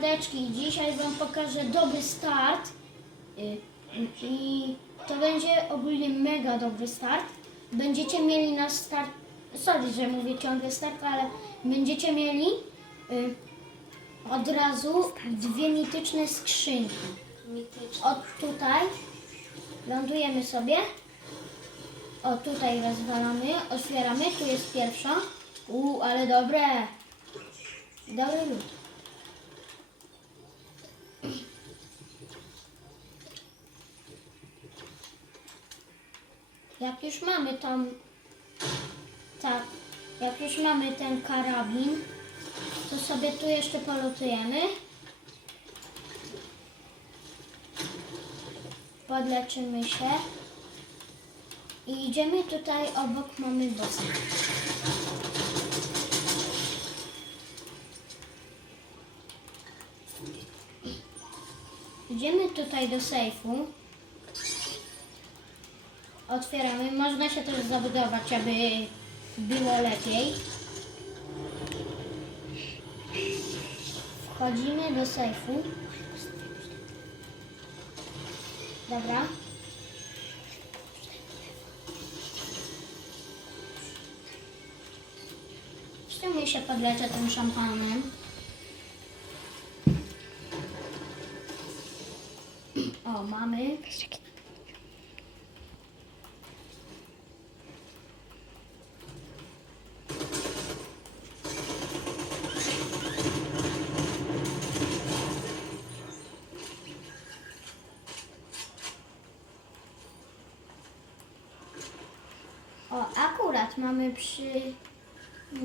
mordeczki, dzisiaj Wam pokażę dobry start. Y, I to będzie ogólnie mega dobry start. Będziecie mieli na start, sorry, że mówię ciągle start, ale będziecie mieli y, od razu dwie mityczne skrzynki. Od tutaj lądujemy sobie. O, tutaj rozwalamy, otwieramy, tu jest pierwsza. U, ale dobre. Dobry lód. Jak już mamy tam, tak, jak już mamy ten karabin, to sobie tu jeszcze polutujemy. Podleczymy się. I idziemy tutaj, obok mamy bossa. Idziemy tutaj do sejfu. Otwieramy. Można się też zabudować, aby było lepiej. Wchodzimy do sejfu. Dobra. Ściągnij się podleczę tym szampanem. O, mamy. O, akurat mamy przy...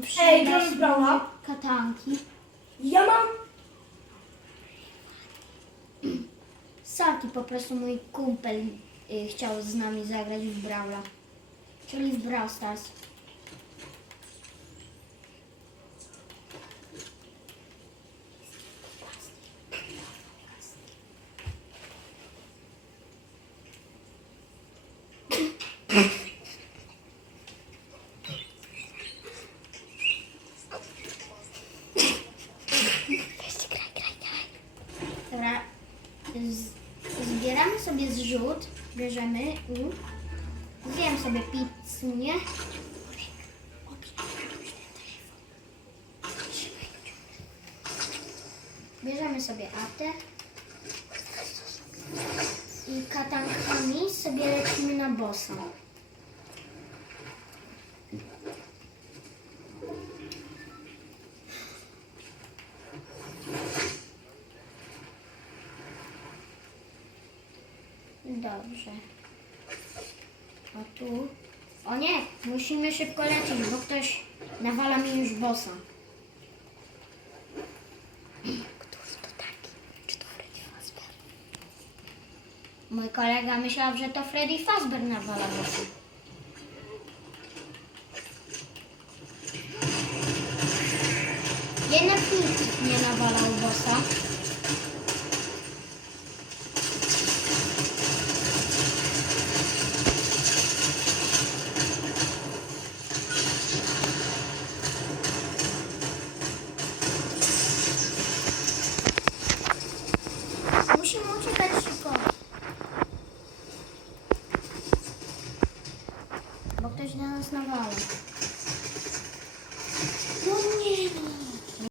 przy Ej, nas jest brała. katanki. Ja mam... Saki po prostu mój kumpel y, chciał z nami zagrać w Brawla. Czyli w Brawl Stars. Dobra, zbieramy sobie zrzut, bierzemy i zjem sobie pizzę, nie? Bierzemy sobie atę i katankami sobie lecimy na bossa. Dobrze. A tu? O nie, musimy szybko lecieć, bo ktoś nawala mi już bossa. Któż to taki? Czy to Freddy Fazbear? Mój kolega myślał, że to Freddy Fazbear nawala bossa. бо точно не наснувала. Ну, ні, ні.